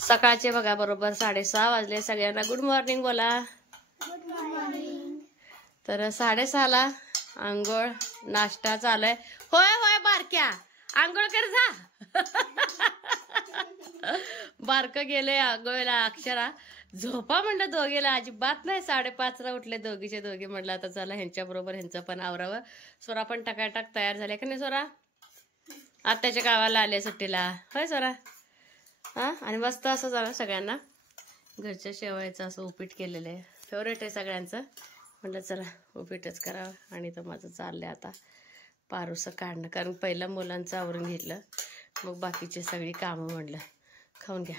सकाळचे बघा बरोबर 6:30 वाजले. सगळ्यांना गुड मॉर्निंग बोला. Good morning. तर 6:30ला आंघोळ नाश्ता चालूय. होय होय बारक्या आंघोळ कर जा. बारक गेले आंघोळीला. अक्षरा झोपा म्हणलं दोघीला. अजिबात नाही. 5:30ला उठले दोघीचे दोघी. म्हटलं आता चला ह्यांच्या बरोबर ह्यांचं पण आवरावं. सोरा पण टकाटक तयार झाले का नाही सोरा? आत्याच्या गावाला आले सुट्टीला. होय सोरा? हा. आणि मस्त असं झालं सगळ्यांना घरच्या शेवयाचं असं उपीट केलेलं आहे. फेवरेट आहे सगळ्यांचं. म्हटलं चला उपीटच करावं. आणि तर माझं चाललंय आता पारूसं काढणं. कारण पहिलं मुलांचं आवरून घेतलं, मग बाकीची सगळी कामं म्हटलं खाऊन घ्या.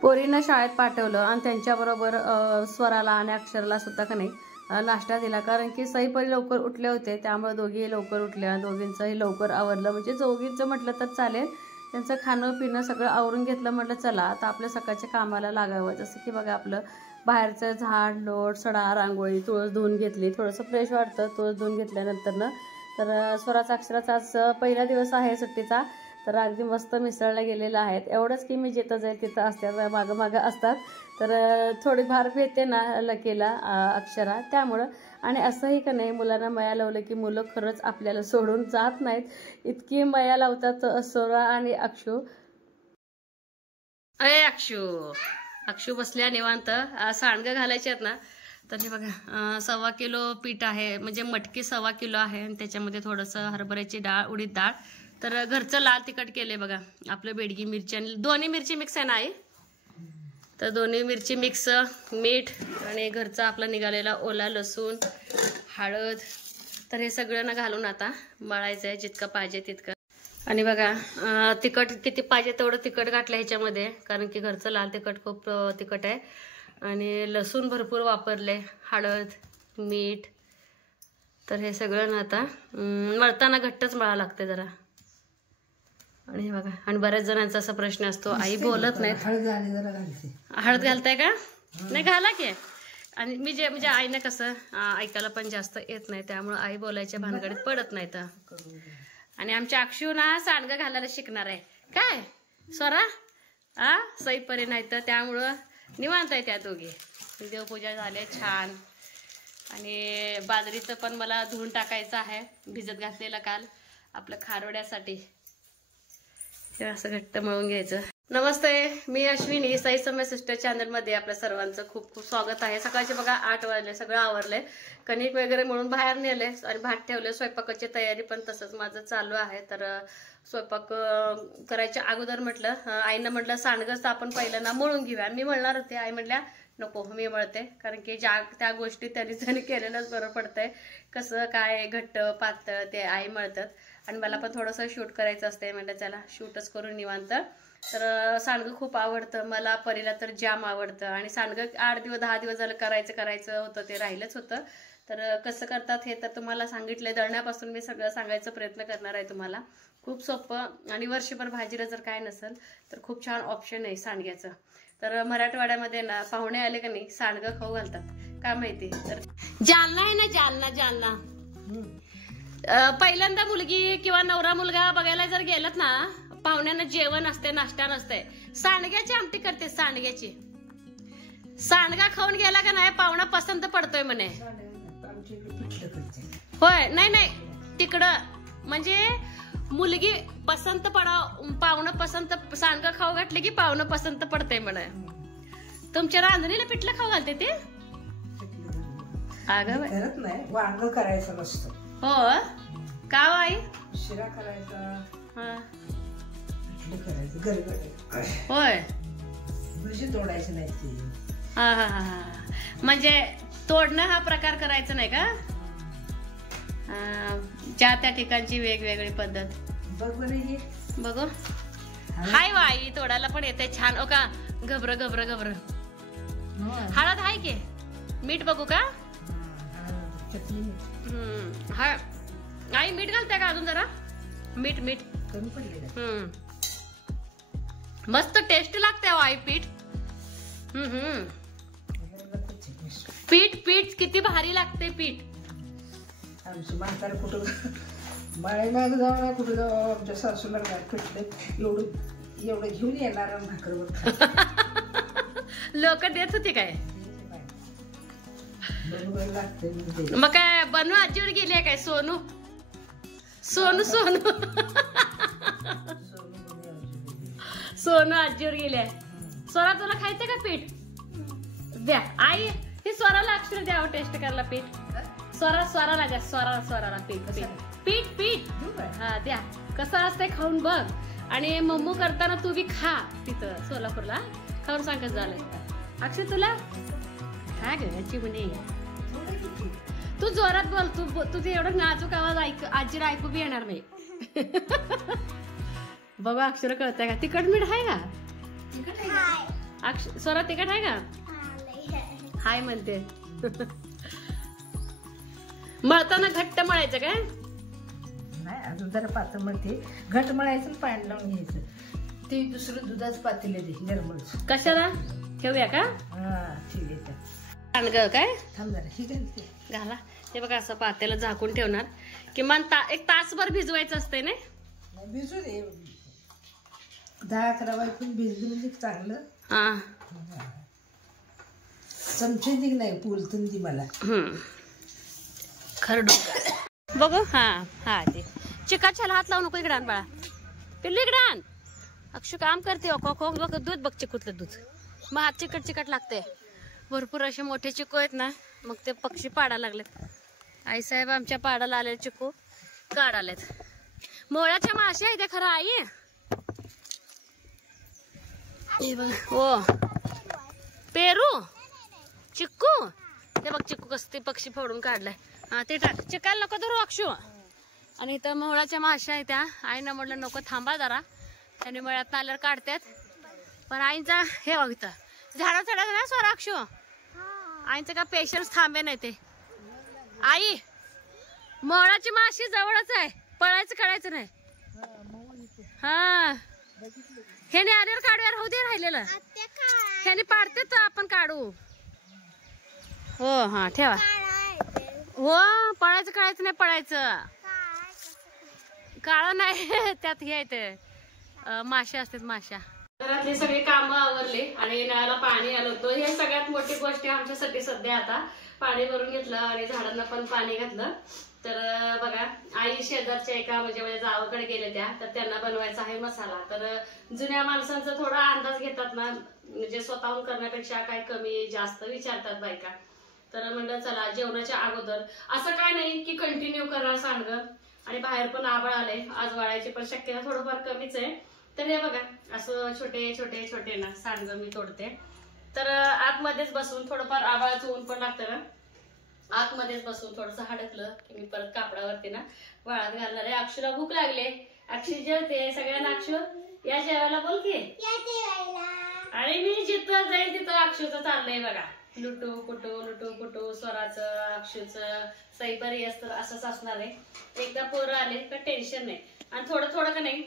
पोरींना शाळेत पाठवलं आणि त्यांच्याबरोबर स्वराला आणि अक्षराला सुद्धा का नाही नाश्ता दिला. कारण की सई परी लवकर उठले होते, त्यामुळे दोघी लवकर उठल्या. दोघींचंही लवकर आवरलं. म्हणजे दोघींचं म्हटलं तर चालेल. त्यांचं खाणं पिणं सगळं आवरून घेतलं. म्हटलं चला आता आपल्या सकाळच्या कामाला लागावं. जसं की बघा आपलं बाहेरचं झाड लोट सडा रांगोळी तुळस धुवून घेतली. थोडंसं फ्रेश वाटतं तुळस धुवून घेतल्यानंतर. तर स्वराचा अक्षराचा आज पहिला दिवस आहे सुट्टीचा. तर अगदी मस्त मिसळला गेलेला आहेत. एवढंच की मी जिथं जाईल तिथं असतात, मागं मागं असतात. तर थोडी भार भेटते ना लकेला अक्षरा, त्यामुळं. आणि असंही का नाही मुलांना माया लावलं की मुलं खरंच आपल्याला सोडून जात नाहीत. इतकी माया लावतात स्वरा आणि अक्षू. अरे अक्षू बसल्या निवांत. सांडगं घालायचे आहेत ना. तर हे बघा 1.25 किलो पीठ आहे. म्हणजे मटकी 1.25 किलो आहे. आणि त्याच्यामध्ये थोडंसं हरभऱ्याची डाळ उडीद डाळ. तर घरचं लाल तिखट केले बघा. आपलं बेडगी मिरची आणि दोन्ही मिरची मिक्स आहे ना आई. तर दोन्ही मिरची मिक्स मीठ आणि घरचा आपला निघालेला ओला लसूण हळद. तर हे सगळं ना घालून आता मळायचं आहे जितकं पाहिजे तितकं. आणि बघा तिखट किती पाहिजे तेवढं तिखट घातलं ह्याच्यामध्ये. कारण की घरचं लाल तिखट खूप तिखट आहे. आणि लसूण भरपूर वापरले. हळद मीठ. तर हे सगळं ना आता मळताना घट्टच मळावं लागते जरा. आणि हे बघा. आणि बऱ्याच जणांचा असा प्रश्न असतो आई बोलत नाही. हळद घालताय का? नाही घाला की. आणि मी जे म्हणजे आईनं कसं ऐकायला पण जास्त येत नाही, त्यामुळे आई बोलायच्या भानगडीत पडत नाही. तर आणि आमच्या अक्षू ना सांडगं घालायला शिकणार आहे काय स्वरा सईपरी नाही. तर त्यामुळं निवांत आहे त्या दोघी. देवपूजा झाली छान. आणि बाजरीचं पण मला धुवून टाकायचं आहे. भिजत घातलेलं काल आपलं खारोड्यासाठी. हे असं घट्ट मळून घ्यायचं. नमस्ते, मी अश्विनी. साई समय सिस्टर चॅनलमध्ये आपल्या सर्वांचं खूप खूप स्वागत आहे. सकाळचे बघा 8 वाजले. सगळं आवरले. कणिक वगैरे म्हणून बाहेर नेले आणि भात ठेवले. स्वयंपाकाची तयारी पण तसंच माझं चालू आहे. तर स्वयंपाक करायच्या अगोदर म्हटलं आईनं म्हटलं सांडगंच आपण पहिलं ना मळून घेऊया. मी म्हणणार होते. आई म्हटल्या नको मी मळते. कारण की ज्या त्या गोष्टी त्यांनी केलेलंच बरं पडतंय. कसं काय घट्ट पातळ ते आई मळतात. आणि मला पण थोडंसं शूट करायचं असते. म्हटलं चला शूटच करून निवांत. तर सांडगं खूप आवडतं मला. परीला तर जाम आवडतं. आणि सांडगं 8 दिवस 10 दिवस झालं करायचं होतं, ते राहिलंच होतं. तर कसं करतात हे तर तुम्हाला सांगितलंय. दळण्यापासून मी सगळं सांगायचा प्रयत्न करणार आहे तुम्हाला. खूप सोपं. आणि वर्षभर भाजीला जर काय नसेल तर खूप छान ऑप्शन आहे सांडग्याचं. तर मराठवाड्यामध्ये ना पाहुणे आले का नाही सांडगं खाऊ घालतात. काय माहिती. तर जालना आहे ना जालना. पहिल्यांदा मुलगी किंवा नवरा मुलगा बघायला जर गेलात ना पाहुण्यांना जेवण असते नाश्ता नसते. सांडग्याची आमटी करते. सांडग्याची सांडगा खाऊन गेला का नाही पाहुणा पसंत पडतोय म्हणे. होय नाही तिकडं म्हणजे मुलगी पसंत पाहुणं पसंत सांडगा खाऊ घातले की पाहुणं पसंत पडतंय म्हणे. तुमच्या रांधणीला पिठलं खाऊ घालते ते? अगं करत नाही. वांग करायचं नसतं. हो का आई? शिरा करायचा. करायचं गरगड. होय भजी तोडायची नाही ती. हा. म्हणजे तोडणं हा प्रकार करायचा नाही का? ज्या त्या ठिकाणची वेगवेगळी पद्धत. बघ बरं हे बघू. हाय वाई तोडायला पण येते छान. ओ का घबर हळद हाय की मीठ बघू का? हा आई मीठ घालते का अजून जरा? मीठ कमी पडले. मस्त टेस्ट लागते आई पीठ. पीठ किती भारी लागते पीठ. आमची म्हातारी कुठं माळे माग जाऊ ना कुठं जाऊ. आमच्या सासूला काय पिठलं एवढं एवढं घेऊन येणार आणि भाकरवर लोक देत होते काय बरोबर लागते मग ते. मग काय बनू आजीवर गेली काय सोनू सोनू सोनू सोनं मध्ये औषध. सोनू आजीवर गेल्या स्वरा तुला खायचं का पीठ द्या आई हे स्वराला अक्षर द्यावं टेस्ट करायला पीठ स्वराला द्या स्वराला पीठ पीठ पीठ देऊ काय? हा द्या कसं असतंय खाऊन बघ आणि मम्मू करताना तू बी खा तिथं सोलापूरला खाऊन सांग कसं झालंय अक्षय तुला काय ग चिमणी थोडं किती? तू जोरात बोल तुझे एवढं नाजूक आवाज आजीला ऐकू बी येणार नाही बाबा अक्षर कळतंय का तिखट मीठ आहे का तिखट आहे का? स्वरा तिखट आहे का हाय म्हणते मळताना घट्ट मळायचं काय नाही अजून जरा पातळ म्हणते घट मळायचं आणि पाणी लावून घ्यायचं ते दुसरं दुधाचं पातेलं दे निर्मळचं. कशाला ठेवूया का हा ठीक आहे त्या. सांडग काय थांब जरा ही घालते. घाला हे बघा असं पातेला झाकून ठेवणार किमान एक तासभर भिजवायचं असतंय ना नाही, भिजू दे 10-11 वाजून भिजलं म्हणजे चांगलं. हा चमचे दिग नाही पुलतून ती मला खरडू बघू हा हा ते चिकाच्याला हात लावू नको इकडे आण बाळा पिल्लू इकडे आण अक्षू काम करते बघ दूध बघ चिकूतलं दूध मग हात चिकट लागते भरपूर असे मोठे चिकू आहेत ना मग ते पक्षी पाडा लागलेत आईसाहेब आमच्या पाडाला आलेले चिकू काढालेत मोळ्याच्या माशी आहे ते खरं आई हे बघ हो पेरू चिक्कू ते बघ चिक्कू कसं ते पक्षी फोडून काढलाय हा ते टाक चिकायला नको धरू अक्षू आणि इथं मोहळाच्या माश्या आहेत त्या आईनं म्हटलं नको थांबा जरा त्याने मळ्यात आल्यावर काढतात पण आईंचा हे बघ इथं झाडा चढायचं नाही स्वरा अक्षू आईंचं का पेशन्स थांबे नाही ते आई मोहळाची माशी जवळच आहे पळायचं काढायचं नाही हा ह्याने आल्यावर काढूया होऊ दे राहिलेलं ह्याने पाडते तर आपण काढू हो हा ठेवा हो पळायचं काढायचं नाही पळायचं काळ नाही त्यात हे ते माश्या असतात माश्या घरातली सगळी कामं आवरली आणि नळाला पाणी आलं होतं हे सगळ्यात मोठी गोष्ट आमच्यासाठी सध्या आता पाणी भरून घेतलं आणि झाडांना पण पाणी घातलं तर बघा आई शेजारच्या एका म्हणजे माझ्या जावाकडे गेले त्या तर त्यांना बनवायचा आहे मसाला तर जुन्या माणसांचा थोडा अंदाज घेतात ना म्हणजे स्वतःहून करण्यापेक्षा काय कमी जास्त विचारतात बायका तर म्हणलं चला जेवणाच्या अगोदर असं काय नाही की कंटिन्यू करा सांडगं आणि बाहेर पण आभाळ आले आज वाळायची पण शक्यता थोडंफार कमीच आहे तर हे बघा असं छोटे छोटे छोटे ना सांडगं मी तोडते तर आतमध्येच बसून थोडंफार आभाळाचं ऊन पण लागतं ना आतमध्येच बसून थोडंसं हडकलं की मी परत कापडावरती ना वाळत घालणार आहे अक्षूला भूक लागले अक्षी जेवते सगळ्यांना अक्षू या जेवायला बोल की आणि मी जिथं जाईल तिथं अक्षूचं चाललंय बघा लुटू कुटू स्वराचं अक्षूचं सईपरी असतं असंच असणार आहे एकदा पोरं आले का टेन्शन नाही आणि थोडं का नाही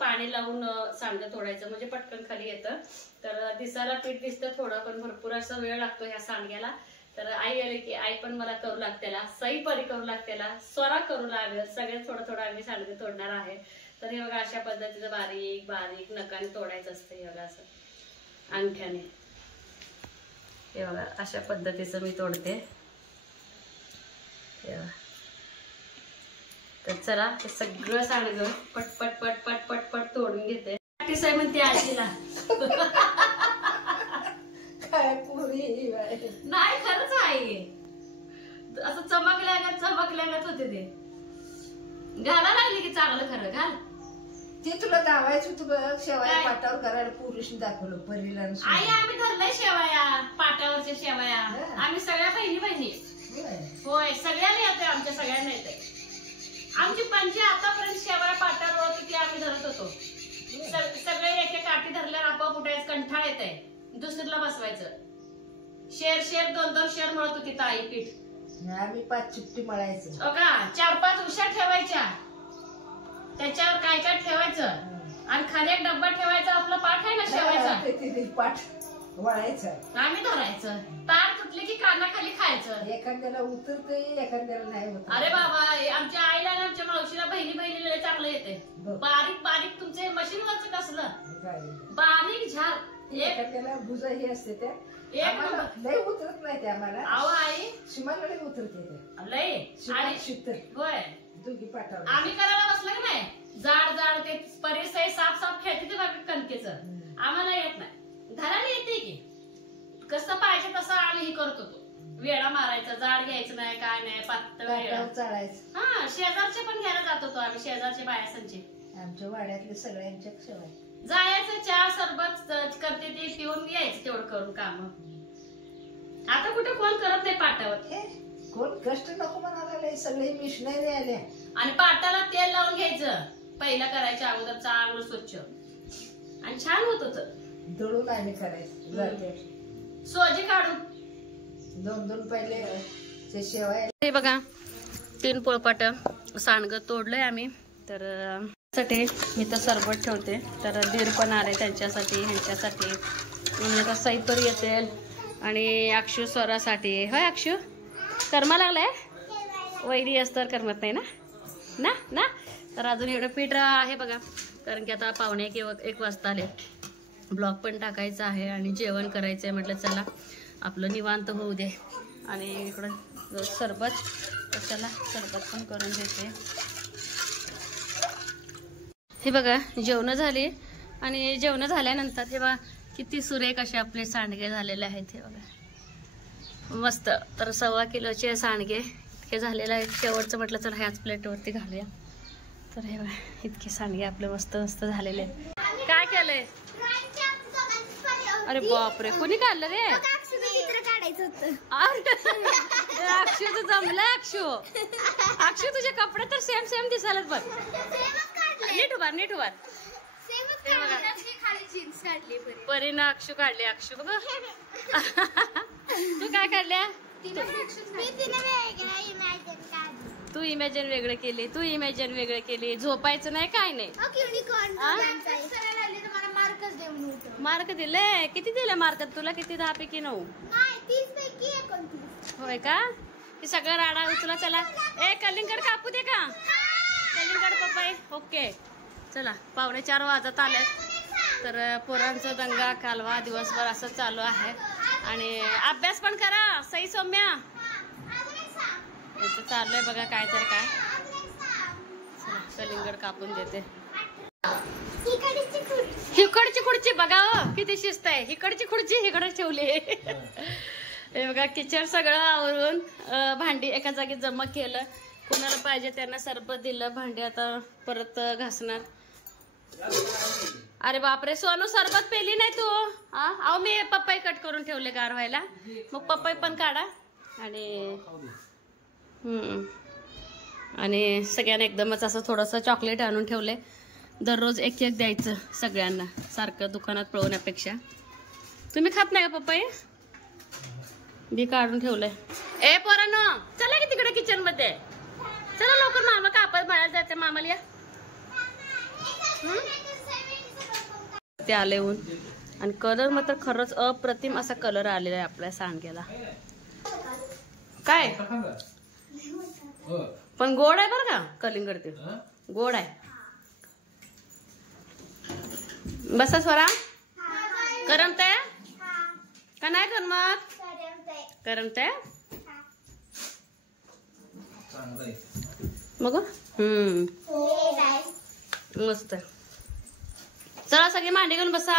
पाणी लावून सांडगं तोडायचं म्हणजे पटकन खाली येतं तर दिसायला पीठ दिसतं थोडं पण भरपूर असा वेळ लागतो ह्या सांडग्याला तर आई आले की आई पण मला करू लागतेला सईपरी करू लागतेला स्वरा करू लागेल सगळे थोडं आम्ही सांडगं तोडणार आहे तर हे बघा अशा पद्धतीचं बारीक बारीक नकाने तोडायचं असतं हे बघा असं अंगठ्याने हे बघा अशा पद्धतीचं मी तोडते तर चला ते सगळं सांडगं पटपट पटपट पटपट तोडून घेते साई म्हणते आजीला काय पुरी नाही खरंच आहे असं चमकल्यागत होते ते घाला लागली की चांगलं खरं घाल ते तुला दावायचं होतं बघ शेवाया पाटावर करायला पुरुषने दाखवलं परीला आई आम्ही धरलंय शेवया पाटावरच्या शेवया आम्ही सगळ्या बहिणी होय सगळ्यांना येतोय आमच्या सगळ्यांना येतोय आमची पंची आतापर्यंत शेवया पाटावर होती ती आम्ही धरत होतो सगळे एक एक काठी धरल्यावर आपोआप उठायचं कंठाळ येत आहे दुसरीला बसवायचं शेर 2-2 शेर मळत होती ताई पीठ आम्ही 5 चिपटी मळायचं का 4-5 उश्या ठेवायच्या त्याच्यावर काय ठेवायचं आणि खाली एक डब्बा ठेवायचा आपला पाठ आहे ना शेवायचा पाठ वळायचं आम्ही धरायचं तार तुटले की कानाखाली खायचं. एखाद्याला उतरते एखाद्याला नाही होत. अरे बाबा आमच्या आईला आणि आमच्या मावशीला बहिणीला चांगलं येते. बारीक बारीक तुमचे मशीनवरच कसलं बारीक झाड एखाद्याला भुजा हे असते त्या लय उतरत नाही ते आम्हाला. अहो आई शिमाला लय उतरते त्या लय आणि शितर होय दोघी पाठावर. आम्ही करायला बसलं की नाही जाड जाड ते परिसर साफ साफ खेळते ते बाकी कणकेचं आम्हाला येत नाही. घराला येते की कसं पाहिजे तसं आम्ही हे करत होतो. वेळा मारायचा जाड घ्यायचं नाही काय नाही पातळ वेळा चाळायचं. हा शेजारचे पण घ्यायला जात होतो आम्ही शेजारचे बायासांचे आमच्या वाड्यातले सगळ्यांच्या शेवाय जायचं चहा सरबत करते ते पिऊन यायचं तेवढं करून काम. आता कुठे कोण करत नाही पाटावर. कोण कष्ट नको म्हणाला सगळे मिशनरी आल्या आणि पाटाला तेल लावून घ्यायचं पहिला करायच्या अगोदर चांगलं स्वच्छ आणि छान होत होत. दळून आम्ही करायचं जाते सोजी काढून 2-2 पहिले ते शेवाय. हे बघा 3 पोळपाट सांडग तोडलंय आम्ही. तर साठी मी तर सरबत ठेवते. तर दीर पण आले त्यांच्यासाठी ह्यांच्यासाठी आता सैपर येतील आणि अक्षू स्वरासाठी. होय अक्षू कर्मा लागलाय वैरी असतं करमत नाही ना ना ना. तर अजून एवढं पीठ आहे बघा कारण की आता पावणे 1 वाजता आले. ब्लॉग पण टाकायचा आहे आणि जेवण करायचं आहे. म्हटलं चला आपलं निवांत होऊ दे. आणि इकडं सरबत चला सरबत पण करून देते. हे बघा जेवण झाली आणि जेवण झाल्यानंतर हे बघा किती सुरेख असे आपले सांडगे झालेले आहेत. हे बघा मस्त. तर 1.25 किलोचे सांडगे इतके झालेले आहेत. शेवटचं म्हटलं चला ह्याच प्लेटवरती घालूया. तर हे बघा इतके सांडगे आपले मस्त मस्त झालेले. काय केलंय? अरे बापरे कुणी काढलं रे? अक्षूचं जमलंय. अक्षू तुझे कपडे तर सेम दिसायला बघ. नीट उभार परीनं अक्षू काढली. अक्षू बघ तू काय काढल्या? तू इमॅजिन वेगळं केली. झोपायचं नाही काय नाही. मार्क दिले. किती दिले मार्क तुला? किती 10 पैकी 9? होय का? हे सगळं राडा उचला. चला ए कलिंगड कापू दे का? कलिंगड पपई ओके. चला 3:45 वाजत आले. तर पोरांचा दंगा कालवा दिवसभर असं चालू आहे. आणि अभ्यास पण करा. सई सौम्या याचं चाललंय बघा काय तर काय. चला कलिंगड कापून देते. हिकडची खुर्ची बघा किती शिस्त आहे. हिकडची खुर्ची हिकडे ठेवली. हे बघा किचन सगळं आवरून भांडी एका जागी जमा केलं. कुणाला पाहिजे त्यांना सरबत दिलं. भांडी आता परत घासणार. अरे बापरे सोनू सरबत पेली नाही तू? अहो मी पपई कट करून ठेवले गार व्हायला. मग पपई पण काढा. आणि सगळ्यांना एकदमच असं थोडंसं चॉकलेट आणून ठेवले. दररोज 1 द्यायचं सगळ्यांना सारखं दुकानात पळवण्यापेक्षा. तुम्ही खात नाही का पपई? बी काढून ठेवलंय. ए पोरांनो चला की तिकडे किचन मध्ये. चला लवकर मामा कापड मळायला जायचं. मामाला या. ते आले ऊन आणि कलर मात्र खरंच अप्रतिम असा कलर आलेला आहे आपल्या सांडग्याला. काय पण गोड आहे बरं का कलिंगड. ते गोड आहे. बसा स्वरा. करमतंय का नाही करमत? करमतंय मग. मस्त. चला सगळी मांडी घालून बसा.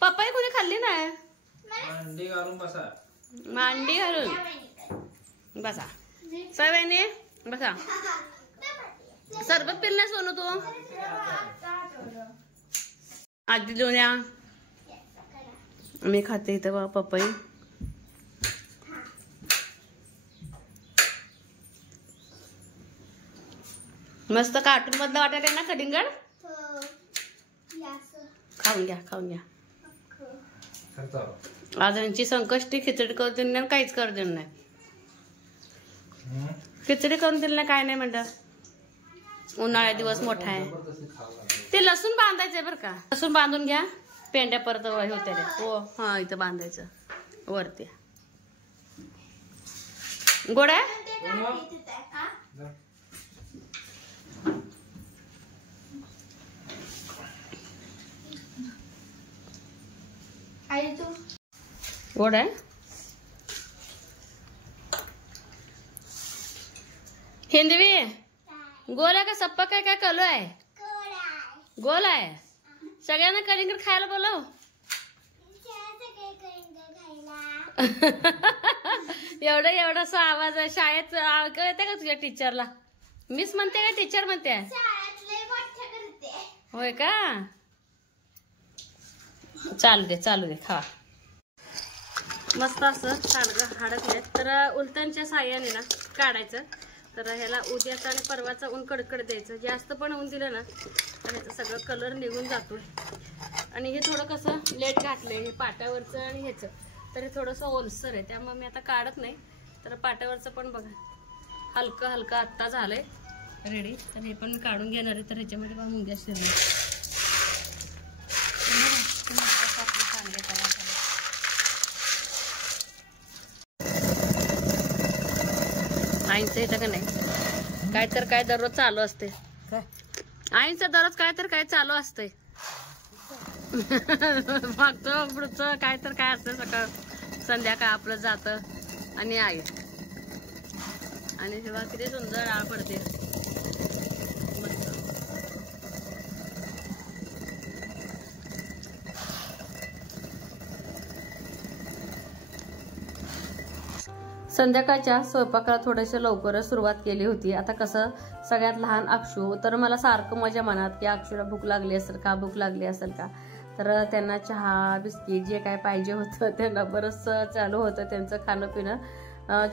पपई कोणी खाल्ली नाही. मांडी घालून बसा. सवयने बसा. सरबत पिल नाही सोनू तू? आजी दोन्या मी खाते इथं पपई. मस्त कार्टून मधलं वाटायला ना कलिंगड. खाऊन घ्या. आज यांची संकष्टी. खिचडी करून दिली नाही काहीच करून दिलं नाही. खिचडी करून दिली नाही काय नाही म्हणलं. उन्हाळ्या दिवस मोठा आहे. ते लसूण बांधायचंय बरं का. लसूण बांधून घ्या पेंड्या परत होत्या रे. हो हा इथं बांधायचं वरती. गोड्या आई तू गोड्या हिंदवी गोल आहे का सप्पा काय काय कलो आहे? गोल आहे. सगळ्यांना कलिंगड खायला बोलव. एवढासा आवाज आहे. शाळेत कळते का तुझ्या टीचरला? मिस म्हणते का टीचर म्हणते? होय का? चालू दे खा. मस्त असं सांडगं हाडकले तर उलटणच्या साह्याने ना काढायचं. तर ह्याला उद्याचं आणि परवाचं ऊन कडकड द्यायचं. जास्त पण ऊन दिलं ना तर ह्याचं सगळं कलर निघून जातोय. आणि हे थोडं कसं लेट घातलंय हे पाट्यावरचं आणि ह्याचं, तर हे थोडंसं ओलसर आहे त्यामुळे मी आता काढत नाही. तर पाट्यावरचं पण बघा हलकं आत्ता झालंय रेडी. तर हे पण मी काढून घेणार आहे. तर ह्याच्यामध्ये बघा मुंग्या शिरल्या. आईंचं येतं का नाही काय तर काय दररोज चालू असते. आईंचं दररोज काय तर काय चालू असते. मागचं पुढचं काय तर काय असतं. सकाळ संध्याकाळ आपलं जातं आणि आई आणि तेव्हा किती सुंदर डाळ पडते. मस्त. संध्याकाळच्या स्वयंपाकाला थोडंसं लवकरच सुरुवात केली होती. आता कसं सगळ्यात लहान अक्षू तर मला सारखं माझ्या मनात की अक्षूला भूक लागली असेल का. तर त्यांना चहा बिस्किट जे काय पाहिजे होतं त्यांना बरंचसं चालू होतं त्यांचं खाणं पिणं.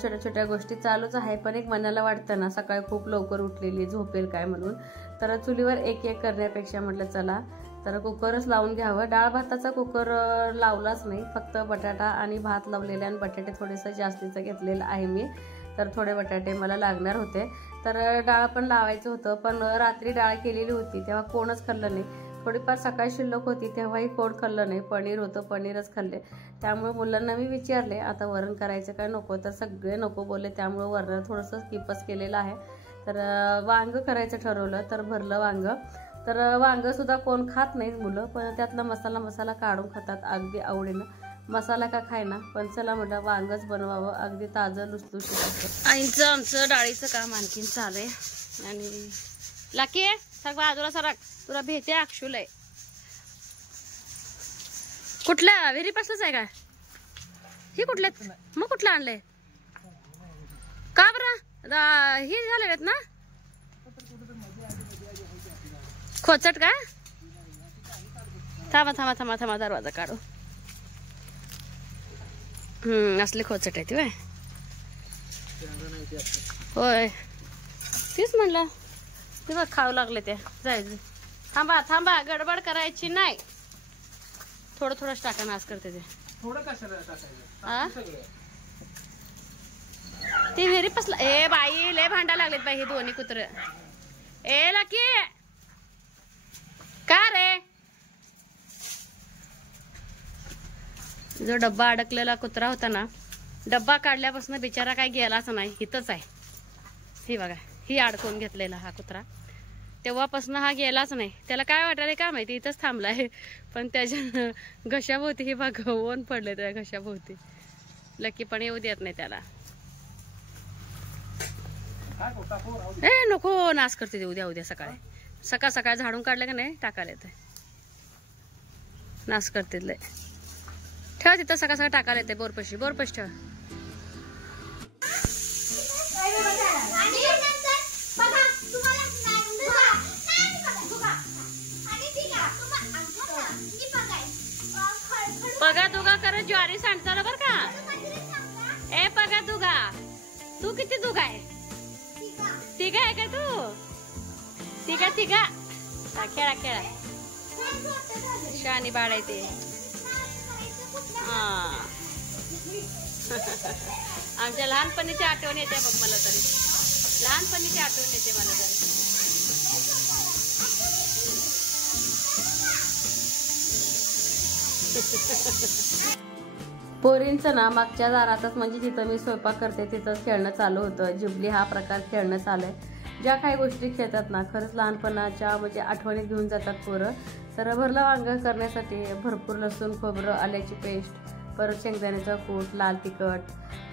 छोट्या गोष्टी चालूच आहे. पण एक मनाला वाटतं ना सकाळी खूप लवकर उठलेली झोपेल काय म्हणून. तर चुलीवर एक करण्यापेक्षा म्हटलं चला तर कुकरच लावून घ्यावं. डाळ भाताचा कुकर लावलाच नाही. फक्त बटाटा आणि भात लावलेले आणि बटाटे थोडेसं जास्तीचं घेतलेलं आहे मी. तर थोडे बटाटे मला लागणार होते. तर डाळ पण लावायचं होतं. पण रात्री डाळ केलेली होती तेव्हा कोणच खाल्लं नाही. थोडीफार सकाळी शिल्लक होती तेव्हाही कोण खाल्लं नाही. पनीर होतं पनीरच खाल्ले. त्यामुळे मुलांना मी विचारले आता वरण करायचं काय नको. तर सगळे नको बोलले. त्यामुळे वरण थोडंसं स्किपच केलेलं आहे. तर वांग करायचं ठरवलं तर भरलं वांग. तर वांग सुद्धा कोण खात नाहीत मुलं. पण त्यातला मसाला काढून खातात अगदी आवडीनं. मसाला का खायना पण चला म्हटलं वांगच बनवावं अगदी ताजं लुसलुशीत असतं. आईंचं आमचं डाळीचं काम आणखीन चालू आहे. आणि लाकी सर बाजूला सरक तुला भेटे अक्षुलय. कुठल्या विहिरीपासूनच आहे का ही? कुठल्यात मग कुठलं आणलंय का बरं? ही झाले ना खोचट का? थांबा दरवाजा काढू. असले खोचट आहे ती वय. होय तीच म्हणलं ते बघ खाऊ लागले ते. जायचं थांबा गडबड करायची नाही. थोडंच टाका नाश करते ते. ती विहिरी पसला. ए बाई लय भांडा लागलेत बाई हे दोन्ही कुत्र. ए लाकी का रे? जो डब्बा अडकलेला कुत्रा होता ना डब्बा काढल्यापासून बिचारा काय गेलाच नाही. इथंच आहे. ही बघा ही अडकून घेतलेला हा कुत्रा. तेव्हापासून हा गेलाच नाही. त्याला काय वाटायला काय माहिती इथंच थांबलाय. पण त्याच्या घशाभोवती ही बघा ऊन पडले त्या घशाभोवती. लकी पण येऊ देत नाही त्याला. ए नको नाश करते. उद्या सकाळ झाडून काढलं का नाही टाकायला येते. नाश करते लय. ठेवा तिथं सकाळ टाकायला येते. बोरपशी ठेवा. पगा दुगा करत ज्वारी सांडताना बर का. ए पगा दुगा तू किती दुगा आहे? तिघा आहे का तू? तिघा खेळा शानी बाळायते. आमच्या लहानपणीची आठवण येते बघ मला तरी. लहानपणीची आठवण येते मला तरी. पोरींचं ना मागच्या दारातच म्हणजे जिथं मी स्वयंपाक करते तिथंच खेळणं चालू होतं. जिबली हा प्रकार खेळणं चालू आहे. ज्या काही गोष्टी खेळतात ना खरंच लहानपणाच्या म्हणजे आठवणी घेऊन जातात पोरं. तर भरलं वांगं करण्यासाठी भरपूर लसूण खोबरं आल्याची पेस्ट, परत शेंगदाण्याचं कूट, लाल तिखट,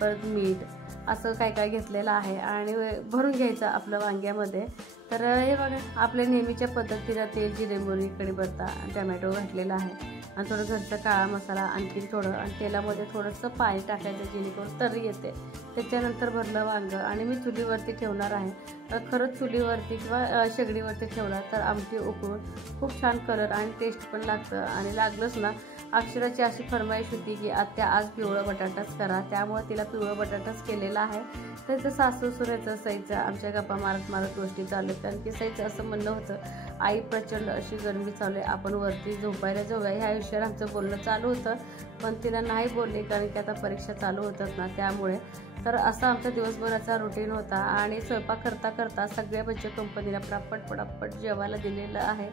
परत मीठ असं काय काय घेतलेलं आहे आणि भरून घ्यायचं आपलं वांग्यामध्ये. तर हे बघा आपल्या नेहमीच्या पद्धतीनं तेल, जिरे, मोहरी, कढीपत्ता, टमॅटो घातलेला आहे आणि थोडं घरचा काळा मसाला, आणखी थोडं आणि तेलामध्ये थोडंसं पाणी टाकायचं जेणेकरून तर्री येते. त्याच्यानंतर भरलं वांगं आणि मी चुलीवरती ठेवणार आहे. खरंच चुलीवरती किंवा शेगडीवरती ठेवला तर आमटी उकळून खूप छान कलर आणि टेस्ट पण लागतं. आणि लागलंच ना अक्षराची अशी फरमाईश होती की आत्या आज पिवळं बटाटाच करा, त्यामुळे तिला पिवळं बटाटाच केलेला आहे. त्याचं सासू सुनेचं सईचं आमच्या गप्पा मारत मारत गोष्टी चालू आहेत. कारण की सईचं असं म्हणणं होतं आई प्रचंड अशी गरमी चालू आहे, आपण वरती झोपायला जाऊया, ह्या विषयावर आमचं बोलणं चालू होतं. पण तिला नाही बोलले कारण की आता परीक्षा चालू होतात ना त्यामुळे. तर असा आमचा दिवसभराचा रुटीन होता आणि स्वयंपाक करता करता सगळ्या बच्चे कंपनीला पटापट जेवायला दिलेलं आहे.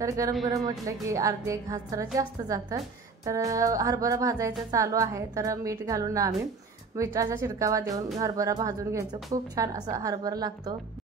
तर गरम गरम म्हटलं की अर्धे घास जरा जास्त जातं. तर हरभरा भाजायचं चालू आहे. तर मीठ घालून आम्ही मिठाचा शिडकावा देऊन हरभरा भाजून घ्यायचं. खूप छान असा हरभरा लागतो.